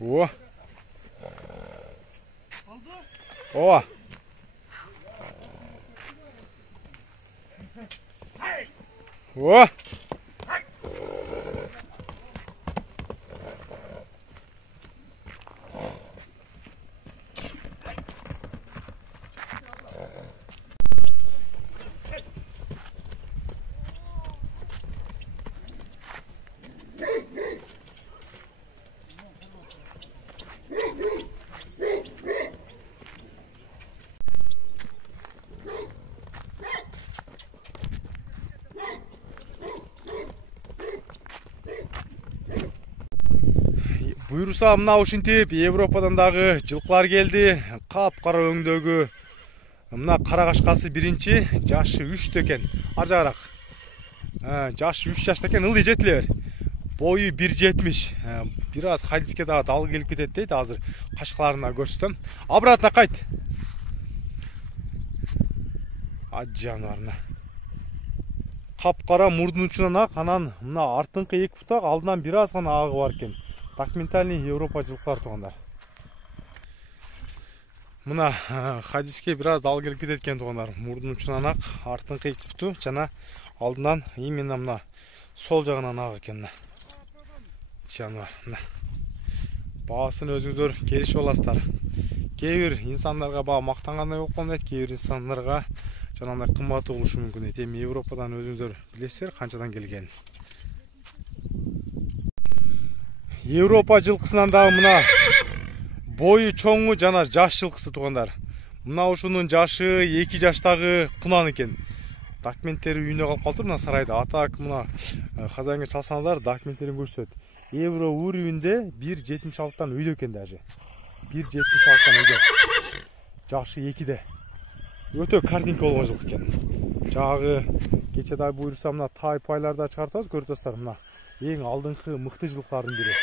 О. О. О. Буйруса мына ушинтип Европадан дагы жылкылар келди. Капкара өңдөгү мына кара кашкасы биринчи, жашы 3 экен. Ар жагыраак. Жашы 3 жашта экен, ылдый жетиле бер. Бою 1.70. Бир аз Хадиске дагы дал келип кетет дейт. Азыр кашкаларына көрсөтөм. Обратно кайт. Жануарына. Капкара мурдун учунан ак, анан мына артыңкы 2 бутак алдынан бир аз гана агы бар экен. Документальный Европа жылкылар тугандар. Мына Хадиске бир аз дал келип кетет экен тугандар. Мурдун учунан ак, артыңкы 2 буту жана алдынан именно мына сол жагынан ак экен. Жануар. Баасын өзүңүздөр келишип аласыздар. Кээ бир инсандарга баа мактангандай болуп калат, кээ бир инсандарга жанагындай кымбат болушу мүмкүн. Эми Европадан өзүңүздөр билесиздер канчадан келгенин. Европа жылкысынан дагы мына бою чоңу жана жаш жылкысы тугандар. Мына ушунун жашы 2 жаштагы кунан экен. Документтери үйүнө калып калды мына сарайда. Атак мына хозяинге чалсаңыздар документтерин көрсөтөт. Евро уровенде 1.76-тан үйдө экен даже. 1.76-тан үйдө. Жашы 2-де. Өтө картинка болгон жылкы экен. Жагы кече да буйруса мына тайпайларда чыгартабыз, көрүп мына эң алдыңкы мыкты жылкылардын бири.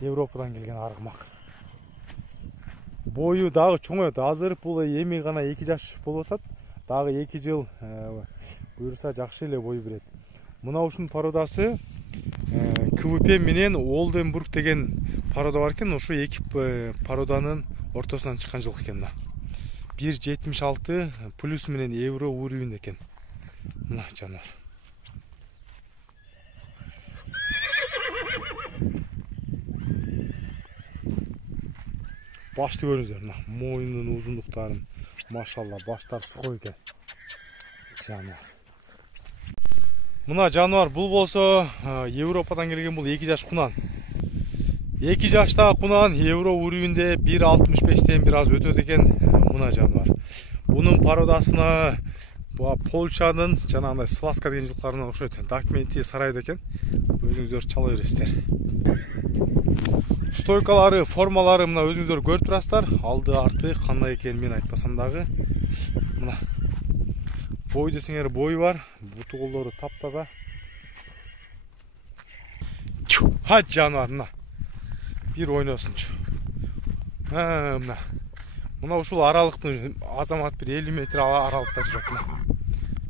Европадан келген аргымак. Бою дагы чоңойот. Азыр бул эми гана 2 жаш болуп атат. Дагы 2 жыл буйруса жакшы эле бой берет. Мына ушунун пародасы КВП менен Олденбург деген парода бар экен. Ушу эки пароданын ортосунан чыккан жылкы экен. 1.76 плюс менен евро уровень экен. Мына жануар. Башты көрүңүздөр, мына моюнун узундуктарын, машалла, баштар сукой экен. Жануар. Мына жануар бул болсо Европадан келген бул 2 жаш кунан. 2 жашта кунан евро уровенде 1.65тен бир аз өтөт экен мына жануар. Бунун пародасына Польшанын жанагындай Сласка деген жылкыларына окшойт. Документи сарайда экен. Өзүңүздөр чала бересиздер. Стойкалары, формалары мына өзүңүздөр көрүп турасыздар. Алды арты кандай экенин мен айтпасам дагы. Мына бой десеңер бою бар. Буту колдору таптаза. Ха жануар мына. Бир ойносунчу. Мына ушул аралыктын азамат бир 50 метр аралыкта жүрөт мына.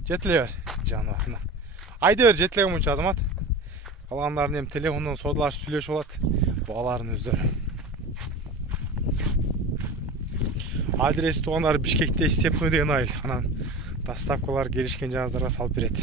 Жетиле бер жануар мына. Айда бер жетилеген мунча азамат. Калгандарын эми телефондон содалашып сүйлөшүп алат. Баларын өздөрү. Адрес тугандар Бишкекте Степной деген айыл. Анан доставкалар келишкен жагыңыздарга салып берет.